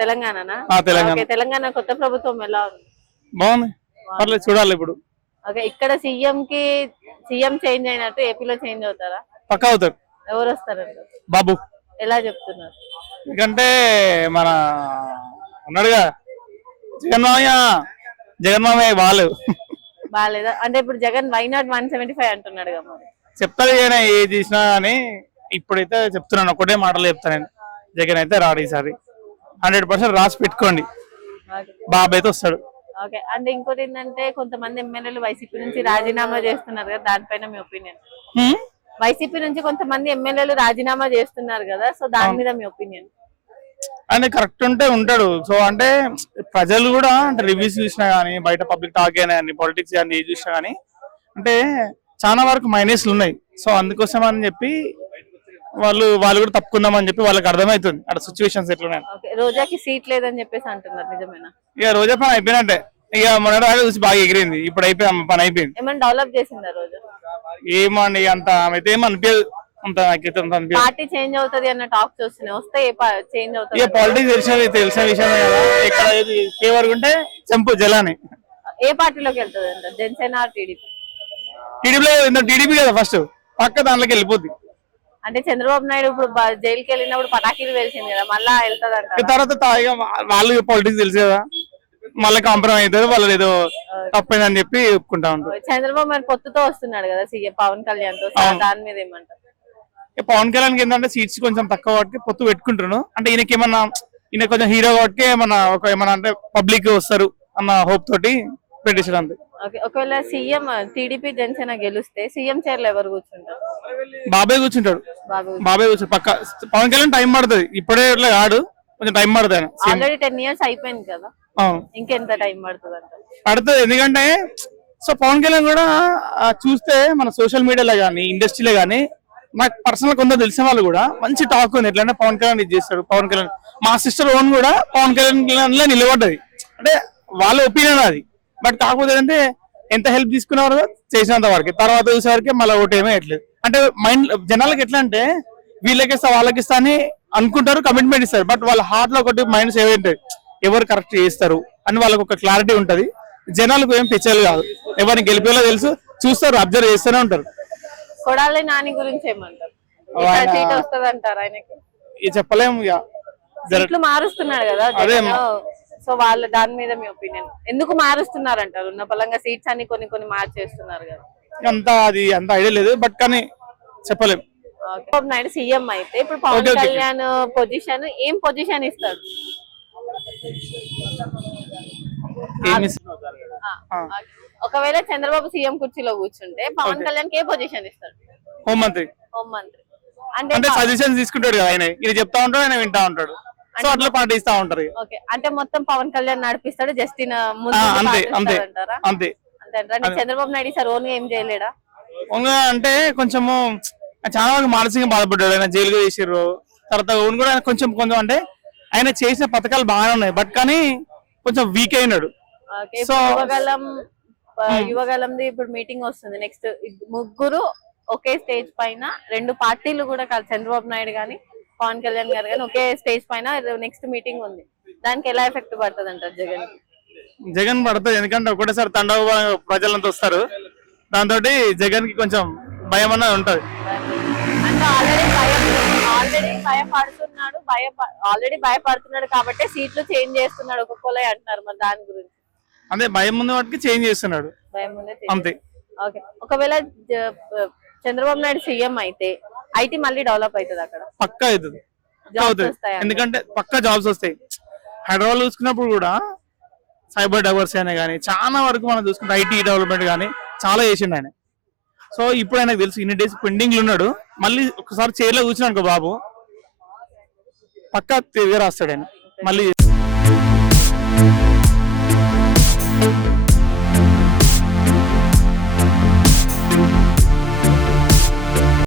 తెలంగాణనా? Telangana okay, Telangana కొత్త ప్రభుత్వం ఎలా ఉంది? బాగుంది, పర్లేదు, చూడాలి ఇప్పుడు. ఓకే, ఇక్కడ సీఎం చేంజ్ అయినట్టు ఏపీలో చేంజ్ అవుతారా? పక్కా అవుతారు. ఎవరు వస్తారంట? బాబు. ఎలా చెప్తున్నారు? ఎందుకంటే మన ఉన్నాడుగా జగన్మామయ్య వాళ్ళు బాగాలేదా అంటే ఇప్పుడు జగన్ వైనాట్ 175 అంటున్నాడు కదా, చెప్తాడు ఈయన ఏది చేసినా అని. ఇప్పుడైతే చెప్తున్నాను, ఒకటే మాటలు చెప్తాను, జగన్ అయితే రాడు ఈసారి. 100% రాసి పెట్టుకోండి, బాబు అయితే వస్తాడు. ఓకే, అంటే ఇంకోటి ఏంటంటే కొంతమంది ఎమ్మెల్యేలు వైసీపీ నుంచి రాజీనామా చేస్తున్నారు కదా, దానిపైన మీ ఒపీనియన్? వైసీపీ నుంచి కొంతమంది ఎమ్మెల్యేలు రాజీనామా చేస్తున్నారు కదా, సో దాని మీద మీ ఒపీనియన్? అంటే కరెక్ట్ ఉంటే ఉంటాడు. సో అంటే ప్రజలు కూడా అంటే రివ్యూస్ చూసినా గానీ, బయట పబ్లిక్ టాక్ కానీ, పాలిటిక్స్ కానీ ఏది చూసినా గానీ అంటే చాలా వరకు మైనస్లు ఉన్నాయి. సో అందుకోసం అని చెప్పి వాళ్ళు కూడా తప్పుకుందామని చెప్పి వాళ్ళకి అర్థమవుతుంది అక్కడ సిచ్యువేషన్స్ ఎట్లున్నాయి. రోజాకి సీట్ లేదని చెప్పేసి అంటున్నారు, నిజమేనా? ఇక రోజా పని అయిపోయినట్టే. ఇక మొన్న చూసి బాగా ఎగిరింది, ఇప్పుడు పని అయిపోయింది. ఏమైనా డెవలప్ చేసిందా రోజా? ఏమండి అంత అయితే ఏం అనిపించదు, అంత నాకైతే అంత అనిపించదు. పార్టీ చేంజ్ అవుతుంది అన్న టాక్స్ వస్తున్నాయి, వస్తే చేంజ్ అవుతుంది? ఇక పాలిటిక్స్ తెలిసిన విషయమే కదా. ఎక్కడ ఏ వరకు ఉంటే చంపు జలాని. ఏ పార్టీలోకి వెళ్తుంది అంట, జనసేన టీడీపీ? టీడీపీ కదా ఫస్ట్, పక్క దాంట్లోకి వెళ్ళిపోద్ది. అంటే చంద్రబాబు నాయుడు ఇప్పుడు జైలుకి వెళ్ళినప్పుడు పటాకీలు వెలిసింది కదా, మళ్ళా వెళ్తుంది అంట. తర్వాత వాళ్ళు పాలిటిక్స్ తెలుసు కదా, మళ్ళీ కాంప్రమైజ్ అవుతుంది, వాళ్ళు ఏదో తప్పైందని చెప్పి ఒప్పుకుంటా ఉంటారు. చంద్రబాబు మరి పొత్తుతో వస్తున్నాడు కదా సీఎం పవన్ కళ్యాణ్ తో, దాని మీద ఏమంటారు? పవన్ కళ్యాణ్ ఏంటంటే సీట్స్ కొంచెం తక్కువ కాబట్టి పొత్తు పెట్టుకుంటున్నాను. అంటే ఈయన కొంచెం హీరో కాబట్టి ఏమన్నా అంటే పబ్లిక్ వస్తారు అన్న హోప్ తోటి పెట్టేసాడు అంతే. ఒకవేళ సీఎం టీడీపీ జనసేన గెలిస్తే సీఎం చైర్ లో ఎవరు కూర్చుంటారు? బాబాయ్ కూర్చుంటాడు. పక్క. పవన్ కళ్యాణ్ టైం పడుతుంది, ఇప్పుడే ఇట్లా కాదు, కొంచెం టైం పడుతుంది. ఆల్రెడీ 10 years అయిపోయింది కదా, ఇంకెంత టైం పడుతుంది పడుతుంది. ఎందుకంటే సో పవన్ కళ్యాణ్ కూడా చూస్తే మన సోషల్ మీడియాలో గానీ, ఇండస్ట్రీలో గానీ, నాకు పర్సనల్ కొందరు తెలిసిన వాళ్ళు కూడా మంచి టాక్ ఉంది. ఎట్లంటే పవన్ కళ్యాణ్ ఇది చేస్తాడు, పవన్ కళ్యాణ్. మా సిస్టర్ ఓన్ కూడా పవన్ కళ్యాణ్ లో నిలబడ్డది, అంటే వాళ్ళ ఒపీనియన్ అది. బట్ కాకపోతే అంటే ఎంత హెల్ప్ తీసుకునేవారు చేసినంత వరకు, తర్వాత చూసేవారికి మళ్ళీ ఒకటి ఏమీ ఎట్లేదు. అంటే మైండ్ జనాలకు ఎట్లా అంటే వీళ్ళకిస్తా వాళ్ళకిస్తా అని అనుకుంటారు, కమిట్మెంట్ ఇస్తారు. బట్ వాళ్ళ హార్ట్ లో ఒకటి మైండ్స్ ఏమైంటాయి, ఎవరు కరెక్ట్ చేస్తారు అని వాళ్ళకి ఒక క్లారిటీ ఉంటది. జనాలకు ఏం పిచ్చలు కాదు, ఎవరిని గెలిపేలా తెలుసు, చూస్తారు, అబ్జర్వ్ చేస్తూనే ఉంటారు. కొడాలి నాని గురించి ఏమంటారు? సీట్ వస్తుంది అంటారు ఆయనకి? చెప్పలేము, ఇక మారుస్తున్నాడు కదా, సో వాళ్ళ దాని మీద మీ ఒపీనియన్? ఎందుకు మారుస్తున్నారు అంటారు? ఉన్న పలంగా సీట్స్ అన్ని కొన్ని మార్చేస్తున్నారు కదా, అంత ఐడియా లేదు, బట్ కానీ చెప్పలేము. చంద్రబాబు నాయుడు సీఎం అయితే ఇప్పుడు పవన్ కళ్యాణ్ పొజిషన్ ఏం పొజిషన్ ఇస్తాడు? ఒకవేళ చంద్రబాబు సీఎం కుర్చీలో కూర్చుంటే పవన్ కళ్యాణ్ ఏ పొజిషన్ ఇస్తాడు? హోంమంత్రి. అంటే సజెషన్స్ తీసుకుంటాడు కదా ఆయన, ఇది చెప్తా ఉంటాడు, ఆయన వింటా ఉంటాడు, సో అట్లా పాటిస్తా ఉంటారు. ఓకే, అంటే మొత్తం పవన్ కళ్యాణ్ నడిపిస్తాడు, జస్ట్ అంతే. చంద్రబాబు నాయుడు సార్ ఓన్ ఏం చేయలేడా? అంటే కొంచెము చాలా వరకు మానసికంగా బాధపడ్డాడు. ఆయన జైలుగా చేసారు, తర్వాత ఓన్ కూడా కొంచెం అంటే ఆయన చేసిన పథకాలు బాగానే ఉన్నాయి, బట్ కానీ కొంచెం వీక్ అయినాడు. సో యువగలంది ఇప్పుడు మీటింగ్ వస్తుంది నెక్స్ట్, ముగ్గురు ఒకే స్టేజ్ పైన, 2 పార్టీలు కూడా కాదు, చంద్రబాబు నాయుడు గాని పవన్ కళ్యాణ్ గారు కానీ ఒకే స్టేజ్ పైన నెక్స్ట్ మీటింగ్ ఉంది. దానికి ఎలా ఎఫెక్ట్ పడుతుంది అంటారు జగన్ పడుతుంది? ఎందుకంటే ఒకటేసారి తండవ ప్రజలంతా వస్తారు, దాంతో జగన్ కి కొంచెం భయం అన్నది ఉంటది. అంటే ఆల్రెడీ భయపడుతున్నాడు కాబట్టి సీట్లు చేంజ్ చేస్తున్నాడు ఒక్కొక్కలే అంటున్నారు, మరి దాని గురించి? అదే భయం ముందు వాటికి చేంజ్ చేస్తున్నాడు, అంతే. ఓకే, ఒకవేళ చంద్రబాబు నాయుడు సీఎం అయితే ఐటీ మళ్ళీ డెవలప్ అవుతుంది అక్కడ? పక్కా అవుతుంది, ఎందుకంటే పక్కా జాబ్స్ వస్తాయి. హైదరాబాద్ చూసుకున్నప్పుడు కూడా సైబర్ డైవర్సిటీ అనే కానీ చాలా వరకు మనం చూసుకుంటే ఐటీ డెవలప్మెంట్ కానీ చాలా చేసిండు ఆయన. సో ఇప్పుడు ఆయనకు తెలుసు ఇన్ని డేస్ పెండింగ్ ఉన్నాడు, మళ్ళీ ఒకసారి చైర్లో కూర్చున్నాడు బాబు, పక్కా తిరిగి రాస్తాడు ఆయన మళ్ళీ.